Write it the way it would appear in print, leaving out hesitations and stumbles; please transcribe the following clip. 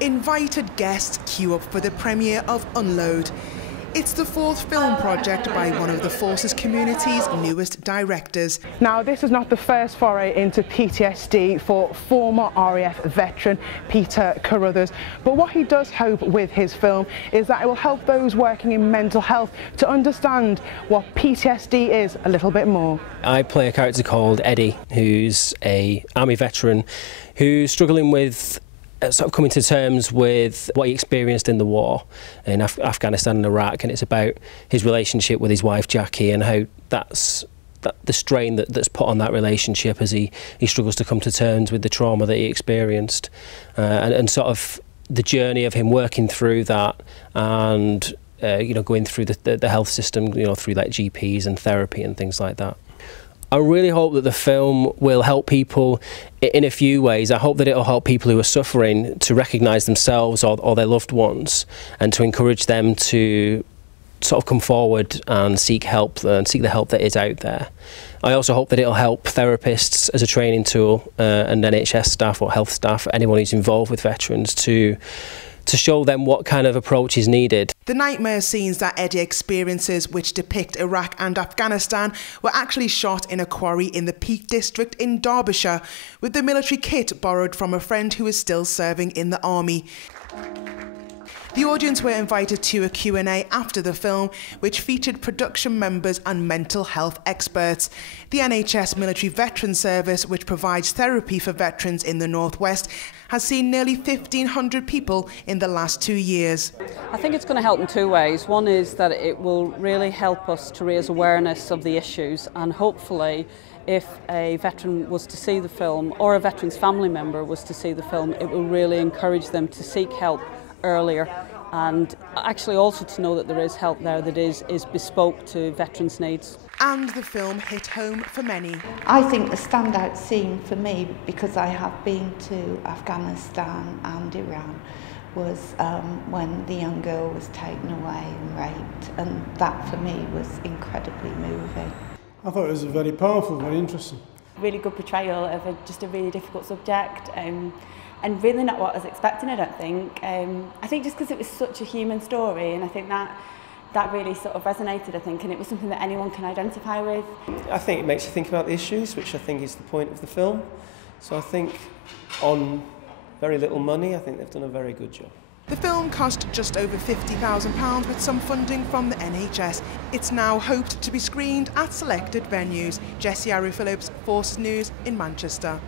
Invited guests queue up for the premiere of Unload. It's the fourth film project by one of the Forces community's newest directors. Now, this is not the first foray into PTSD for former RAF veteran Peter Carruthers, but what he does hope with his film is that it will help those working in mental health to understand what PTSD is a little bit more. I play a character called Eddie, who's an army veteran who's struggling with sort of coming to terms with what he experienced in the war in Afghanistan and Iraq, and it's about his relationship with his wife Jackie and how the strain that's put on that relationship as he struggles to come to terms with the trauma that he experienced, and sort of the journey of him working through that and you know, going through the health system, you know, through like GPs and therapy and things like that. I really hope that the film will help people in a few ways. I hope that it'll help people who are suffering to recognise themselves or their loved ones, and to encourage them to sort of come forward and seek help and seek the help that is out there. I also hope that it'll help therapists as a training tool, and NHS staff or health staff, anyone who's involved with veterans, to show them what kind of approach is needed. The nightmare scenes that Eddie experiences, which depict Iraq and Afghanistan, were actually shot in a quarry in the Peak District in Derbyshire, with the military kit borrowed from a friend who is still serving in the army. The audience were invited to a Q&A after the film, which featured production members and mental health experts. The NHS Military Veteran Service, which provides therapy for veterans in the North West, has seen nearly 1,500 people in the last 2 years. I think it's going to help in two ways. One is that it will really help us to raise awareness of the issues, and hopefully if a veteran was to see the film, or a veteran's family member was to see the film, it will really encourage them to seek help earlier, and actually also to know that there is help there that is bespoke to veterans' needs. And the film hit home for many. I think the standout scene for me, because I have been to Afghanistan and Iran, was when the young girl was taken away and raped, and that for me was incredibly moving. I thought it was very powerful, very interesting. Really good portrayal of just a really difficult subject. And really not what I was expecting, I don't think. I think just because it was such a human story, and I think that really sort of resonated, I think, and it was something that anyone can identify with. I think it makes you think about the issues, which I think is the point of the film. So I think on very little money, I think they've done a very good job. The film cost just over £50,000 with some funding from the NHS. It's now hoped to be screened at selected venues. Jessie Aru-Phillips, Forces News in Manchester.